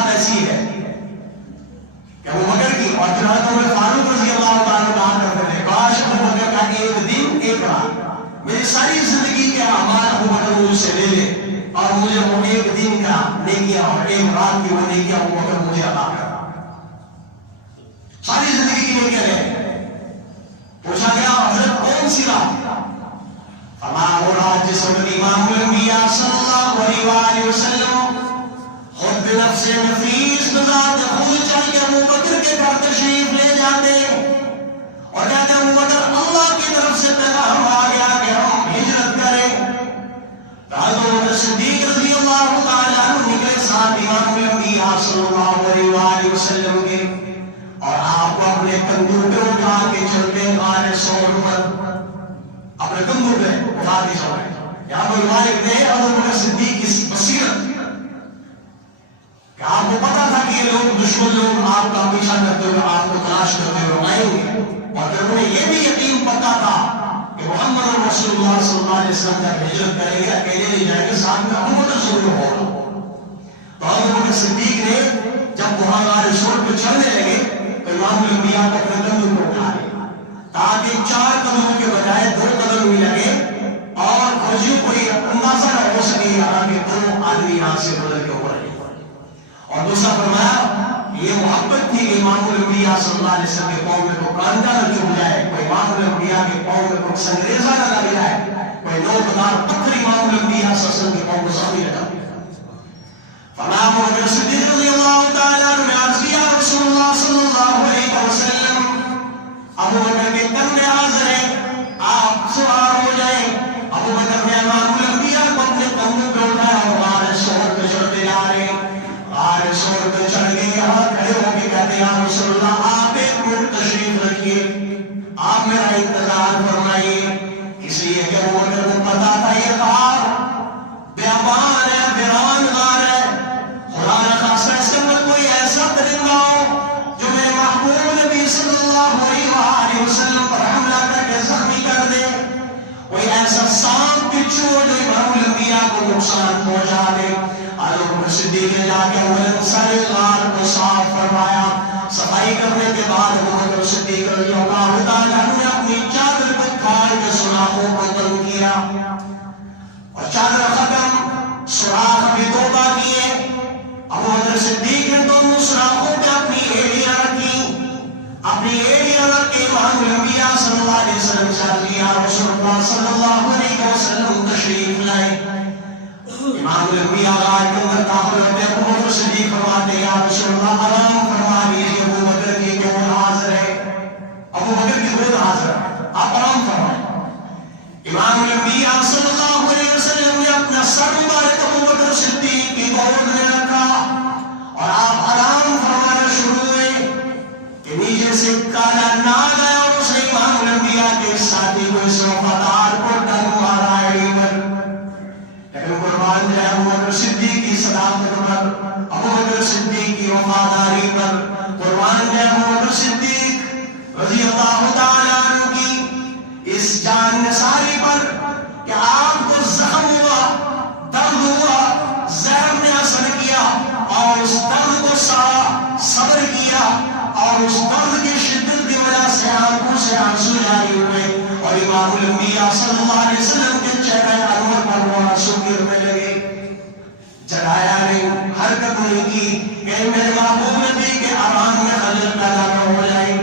بات ایسی ہے کہ ابو بکر کی اور حضرت عمر فاروق رضی اللہ تعالیٰ کہا کرتے تھے کاش ابو بکر کا ایک دن ایک رات میری ساری زندگی کے اعمال ابو بکر مجھ سے لے لے اور مجھے وہ ایک دن کا نیکیاں اور ایک رات کی وہ نیکیاں ابو بکر مجھے عطا کر. ساری زندگی کی نیکیاں لے. پوچھا گیا حضرت کون سی رات؟ فرمایا وہ رات جس وقت امام الانبیاء صلی اللہ علیہ وآلہ وسلم خود بنفس نفیس بذات خود چل کے ابو بکر کے گھر تشریف لے جاتے اور کہتے ہیں ابو بکر اللہ کی طرف سے پیغام آ گیا کہ ہم ہجرت کریں. حضرت صدیق رضی اللہ تعالیٰ عنہ نکلے ساتھ امام الانبیاء صلی اللہ علیہ وآلہ وسلم کے اور آپ کو اپنے کندھوں پہ اٹھا کے چلتے غار ثور پر اپنے کندھوں پہ اٹھا کے چل رہے. یہاں پر مالک نے ابو بکر صدیق کی بصیرت کہ آپ کو پتا تھا کہ یہ لوگ دشمن لوگ آپ کا پیچھا کرتے ہوئے آپ کو تلاش کرتے ہوئے آئیں گے اور پھر انہیں یہ بھی یقین پتا تھا کہ محمد رسول اللہ صلی اللہ علیہ وسلم جب ہجرت کریں گے اکیلے نہیں جائیں گے ساتھ میں ابو بکر ضرور ہوگا. تو ابو بکر صدیق نے جب وہاں غار ثور پہ چڑھنے لگے تو امام الانبیاء کو اپنے کندھوں کو اٹھا لیا تاکہ 4 قدموں کے بجائے 2 قدم ہی لگے اور فوجیوں کو یہ اندازہ نہ ہو سکے کہ 2 آدمی یہاں سے گزر کے اوپر. اور دوسرا فرمایا یہ محبت تھی کہ امام الانبیاء صلی اللہ علیہ وسلم کے قوم میں کوئی کانٹا نہ چبھ جائے, کوئی امام الانبیاء کے قوم میں کوئی سنگریزہ نہ لگ جائے, کوئی نوکدار پتھر امام الانبیاء صلی اللہ علیہ وسلم کے قوم کو سامنے لگا. فرمایا ابو بکر صدیق رضی اللہ تعالیٰ عنہ نے عرض کیا رسول اللہ صلی اللہ علیہ وسلم ابو بکر کے کندھے حاضر ہیں, آپ سوار ہو جائیں. ابو بکر نے امام الانبیاء کو اپنے کندھوں پہ اٹھایا اور غار ثور پہ چڑھتے جا رہے ہیں. غار ثور پہ چڑھ کے یہاں کھڑے ہو کے کہتے ہیں یا رسول اللہ آپ 1 منٹ تشریف رکھیے, آپ میرا انتظار فرمائیے, اس لیے کہ ابو بکر کو پتا تھا یہ غار بیابان ہے, ویران غار ہے, خدا نہ خاصہ اس کے اندر کوئی ایسا درندہ ہو جو میرے محبوب نبی صلی اللہ علیہ وسلم پر حملہ کر کے زخمی کر دے, کوئی ایسا سانپ بچھو جو امام الانبیاء کو نقصان پہنچا دے. ابو بکر صدیق نے جا کے اولن سارے غار کو صاف فرمایا. صفائی کرنے کے بعد ابو بکر صدیق رضی اللہ تعالیٰ عنہ نے اپنی چادر کو پھاڑ کے سوراخوں کو تنگ کیا اور چادر ختم, سوراخ بھی 2 کیے. ابو بکر صدیق نے دونوں سوراخوں پہ اپنی ایڑیاں رکھی, اپنی ایڑیاں رکھ کے امام الانبیاء صلی اللہ علیہ وسلم سے عرض کیا رسول اللہ صلی اللہ علیہ وسلم تشریف لائے. امام الانبیاء غار کے اندر داخل ہوتے ہیں. ابو بکر صدیق فرماتے ہیں یا رسول اللہ آرام فرما لیجیے, ابو بکر کی گود حاضر ہے, ابو بکر کی گود حاضر ہے, آپ آرام فرمائیں. امام الانبیاء صلی اللہ علیہ وسلم نے اپنا سر مبارک ابو بکر صدیق کی گود میں رکھا اور آپ آرام فرمانا شروع ہوئے کہ نیچے سے کالا ناگ آیا اور اسے امام الانبیاء کے ساتھی کو اس وفادار کو ڈنگ مارا ہے پر. لیکن قربان جائے ابو بکر صدیق کی صداقت پر, ابو بکر صدیق کی وفاداری پر, قربان جائے ابو بکر صدیق رضی اللہ تعالیٰ عنہ کی اس جان نثاری پر کہ آپ کو زخم ہوا, درد ہوا, زہر نے اثر کیا اور اس درد کو سہا, صبر کیا اور اس درد کی شدت کی وجہ سے آنکھوں سے آنسو جاری ہوئے اور امام الانبیاء صلی اللہ علیہ وسلم کے چہرے انور پر وہ آنسو گرنے لگے. جگایا نہیں, حرکت نہیں کی کہ میرے محبوب نبی کے آرام میں خلل پیدا نہ ہو جائے.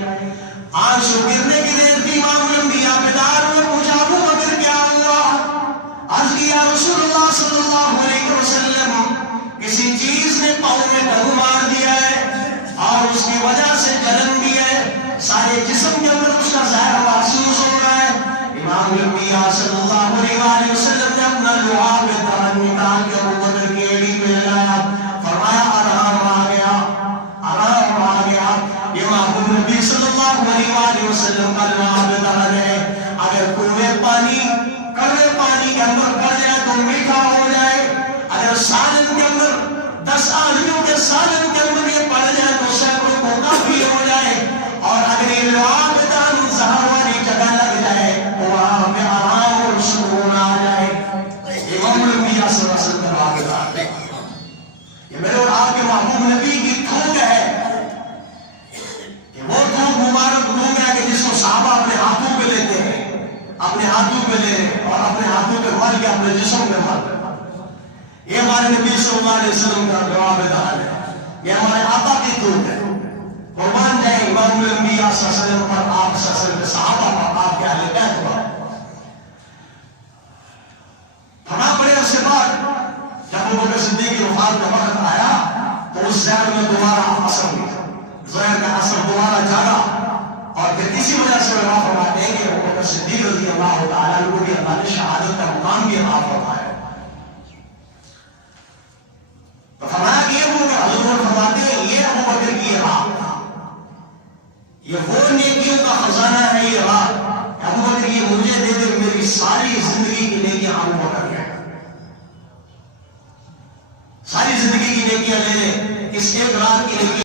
آنسو گرنے کی دیر تھی, امام الانبیاء بیدار ہوئے. پوچھا ابو بکر کیا ہوا؟ عرض کیا رسول اللہ صلی اللہ علیہ وسلم کسی چیز نے پاؤں میں ڈنگ مار دیا ہے اور اس کی وجہ سے جلن بھی ہے, سارے جسم کے اندر اس کا زہر محسوس ہو رہا ہے. امام الانبیاء صلی اللہ علیہ وسلم نے اپنا لعاب دہن نکال کے ابو بکر کی ایڑی پہ لگایا, فرمایا آرام آ گیا, آرام آ گیا. یہ محبوب نبی صلی اللہ علیہ وسلم کا لعاب دہن ہے. اگر کنویں پانی کڑوے پانی کے اندر پڑ جائے تو میٹھا ہو جائے, اگر سالن کے اندر 10 آدمیوں کے سالن کے اندر یہ پڑ جائے تو سینکڑوں کو کافی ہو جائے, اور اگر یہ لعاب دہن زہر والی جگہ لگ جائے تو وہاں پہ آرام اور سکون آ جائے. امام الانبیاء صلی اللہ علیہ وسلم کا لعاب دہن, یہ میرے اور آپ کے محبوب نبی علیہ وسلم کا جواب دال ہے، یہ ہمارے آقا کی دودھ ہے۔ قربان جائے امام الانبیاء صلی اللہ علیہ وسلم پر، آپ صلی اللہ علیہ وسلم کے صحابہ پر، آپ کے اہل بیت پر۔ بڑا بڑے عرصے بعد جب ابوبکر صدیق کی وفات کا وقت آیا تو اس زہر میں دوبارہ اثر ہوا، زہر کا اثر دوبارہ جاگا، اور پھر اسی وجہ سے علماء فرماتے ہیں کہ ابوبکر صدیق رضی اللہ تعالیٰ عنہ کو بھی اللہ نے شہادت کا مقام بھی عطا فرمایا۔ تو فرمایا کہ یہ وہ حضور فرماتے ہیں یہ ابوبکر کی رات، یہ وہ نیکیوں کا خزانہ ہے، یہ رات ابوبکر یہ مجھے دے دے، میری ساری زندگی کی نیکیاں ابوبکر ہے، ساری زندگی کی نیکیاں لے لے، اس ایک رات کی نیکی